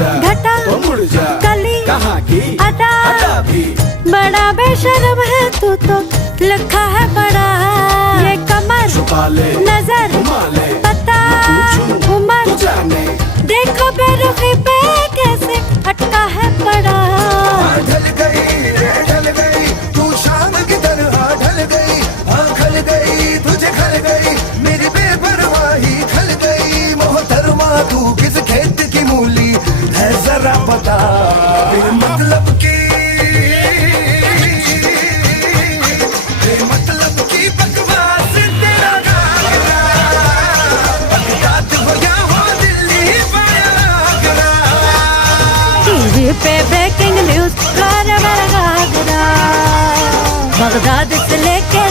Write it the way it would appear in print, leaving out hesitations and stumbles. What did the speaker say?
जा घटा तो मुड़ जा, कली कहाँ की अदा भी बड़ा बेशर्म है तू तो लिखा है बड़ा ये कमर छुपा ले नजर घुमा ले पता पूछूं उमर तो जाने देखो बेरुखी पे कैसे अटका है पड़ा। ढल गई तू शाम की तरह ढल गई, हाँ खल गई तुझे खल गई मेरी बेपरवाही खल गई। मोहतरमा तू किस खेत की मूली है जरा पता, बिन मतलब की बेमतलब की बकवास तेरा गाना, बगदाद हो या हो दिल्ली पाया करा। टीवी पे ब्रेकिंग न्यूज कर मेरा घाघरा, बगदाद से लेके